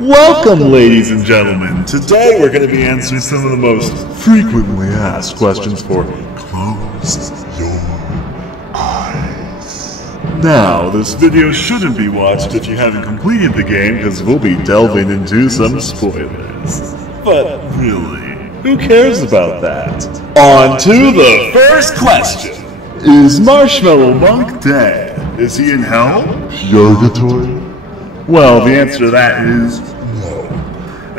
Welcome, ladies and gentlemen. Today we're going to be answering some of the most frequently asked questions for Close Your Eyes. Now, this video shouldn't be watched if you haven't completed the game because we'll be delving into some spoilers. But really, who cares about that? On to the first question. Is Marshmallow Monk dead? Is he in hell? Purgatory? Well, the answer to that is no.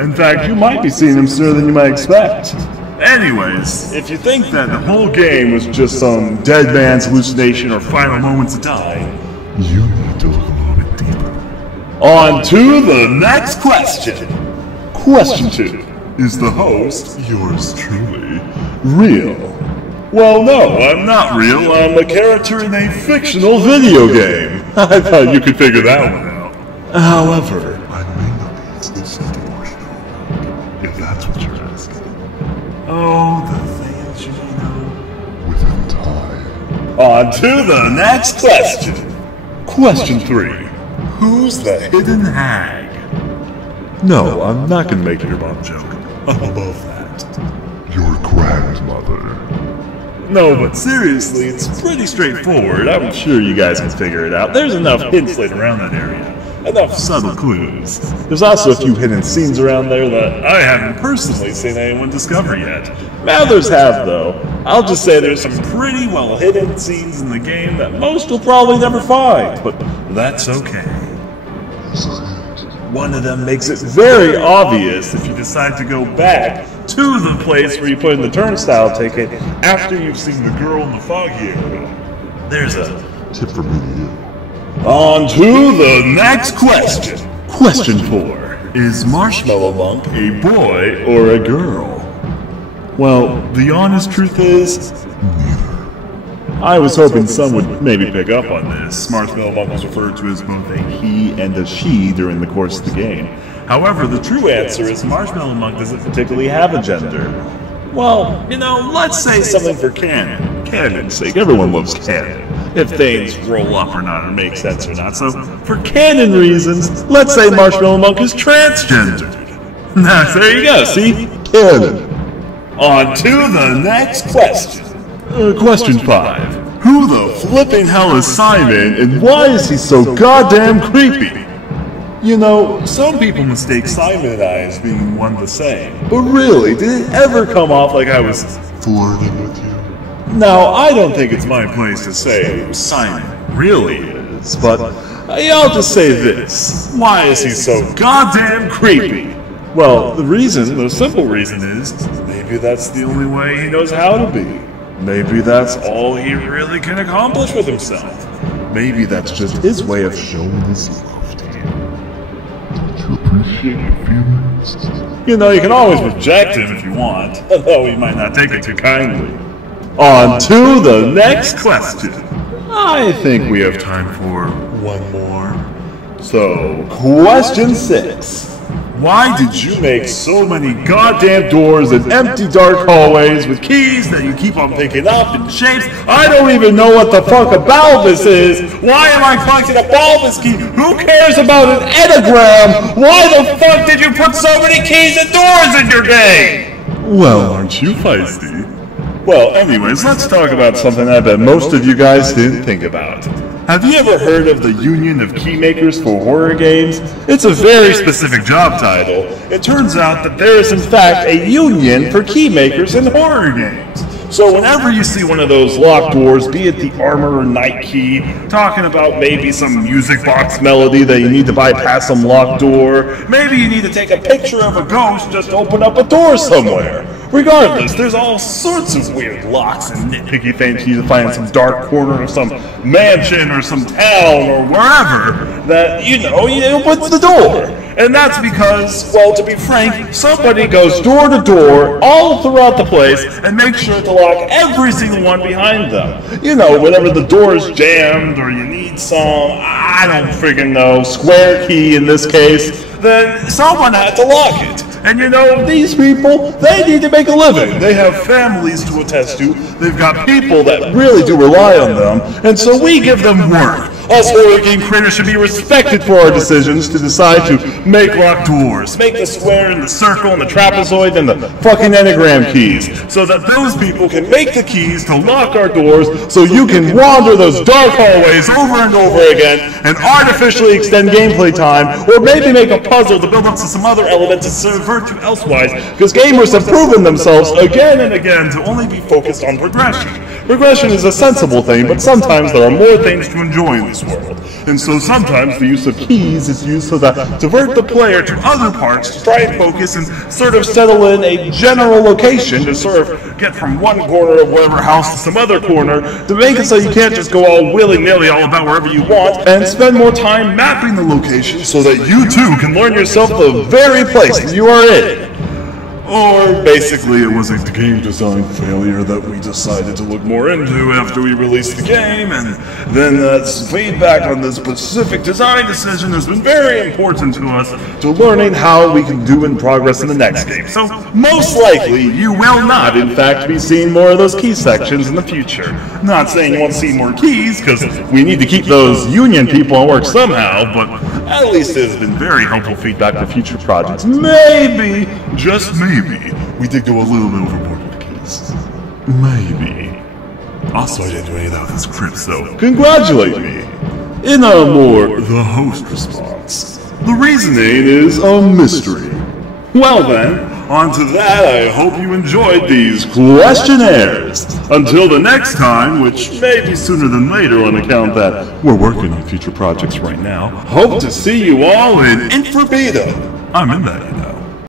In fact, you might be seeing him sooner than you might expect. Anyways, if you think that the whole game was just some dead man's hallucination or final moments to die, you need to look a little bit deeper. On to the next question. Question 2. Is the host, yours truly, real? Well, no, I'm not real. I'm a character in a fictional video game. I thought you could figure that one out. However, I may not be exclusive to Marshmallow, if that's what you're asking. Oh, the things you know. Within time. On to the next question. Question 3. Who's the hidden hag? No, I'm not going to make your mom joke. I'm above that. Your grandmother. No, but seriously, it's pretty straightforward. I'm sure you guys can figure it out. There's enough hints laid around that area. Enough subtle clues. There's also a few hidden scenes around there that I haven't personally seen anyone discover yet. Others have, though. I'll just say there's some pretty well hidden scenes in the game that most will probably never find, but that's okay. One of them makes it very obvious if you decide to go back to the place where you put in the turnstile ticket after you've seen the girl in the foggy area. There's a tip from me to you. On to the next question. Question 4. Is Marshmallow Monk a boy or a girl? Well, the honest truth is, neither. I was hoping some would maybe pick up on this. Marshmallow Monk was referred to as both a he and a she during the course of the game. However, the true answer is Marshmallow Monk doesn't particularly have a gender. Well, you know, let's say something for canon. Canon's sake, everyone loves canon. If things roll up or not, or make sense or not. So, for canon reasons, let's say Marshmallow Monk is transgendered. Now, there you go, see? Canon. On to the next question. Question 5. Who the flipping hell is Simon, and why is he so goddamn creepy? You know, some people mistake Simon and I as being one the same. But really, did it ever come off like I was flirting with you? Now, I don't think it's my place to say who Simon really is, but I'll just say this. Why is he so goddamn creepy? Well, the simple reason is, maybe that's the only way he knows how to be. Maybe that's all he really can accomplish with himself. Maybe that's just his way of showing his love to you. Don't you appreciate your feelings? You know, you can always reject him if you want, although he might not take it too kindly. On to the next question. I think we have time for one more. So, question 6. Why did you make so many goddamn doors and empty dark hallways with keys that you keep on picking up in shapes? I don't even know what the fuck a bulbous is. Why am I collecting a bulbous key? Who cares about an enneagram? Why the fuck did you put so many keys and doors in your game? Well, aren't you feisty? Well, anyways, let's talk about something I bet most of you guys didn't think about. Have you ever heard of the Union of Keymakers for Horror Games? It's a very specific job title. It turns out that there is in fact a union for keymakers in horror games. So whenever you see one of those locked doors, be it the Armor or Night Key, talking about maybe some music box melody that you need to bypass some locked door, maybe you need to take a picture of a ghost just to open up a door somewhere. Regardless, there's all sorts of weird locks and nitpicky things you need to find in some dark corner of some mansion or some town or wherever that, you know, opens the door. And that's because, well, to be frank, somebody goes door to door all throughout the place and makes sure to lock every single one behind them. You know, whenever the door is jammed or you need some, I don't friggin' know, square key in this case, then someone had to lock it. And you know, these people, they need to make a living. They have families to attest to. They've got people that really do rely on them. And so we give them work. Us horror game creators should be respected for our decisions to decide to make locked doors, make the square and the circle and the trapezoid and the fucking enneagram keys, so that those people can make the keys to lock our doors so you can wander those dark hallways over and over again and artificially extend gameplay time, or maybe make a puzzle to build up to some other element to subvert you elsewise, because gamers have proven themselves again and again to only be focused on progression. Progression is a sensible thing, but sometimes there are more things to enjoy in this world. And so sometimes the use of keys is used so that to divert the player to other parts to try and focus and sort of settle in a general location to sort of get from one corner of whatever house to some other corner, to make it so you can't just go all willy-nilly all about wherever you want, and spend more time mapping the location so that you too can learn yourself the very place that you are in. Or basically it was a game design failure that we decided to look more into after we released the game, and then feedback on the specific design decision has been very important to us to learning how we can do in progress in the next game. So most likely you will not in fact be seeing more of those key sections in the future. Not saying you won't see more keys, because we need to keep those union people on work somehow, but at least it has been very helpful feedback for future projects. Maybe, just maybe, we did go a little bit overboard with the keys. Maybe. Also, I didn't do any of that with this crypt, so congratulate me. In a more the host response, the reasoning is a mystery. Well then, on to that. I hope you enjoyed these questionnaires. Until the next time, which may be sooner than later on account that we're working on future projects right now, hope to see you all in Infra Beta. I'm in that, you know.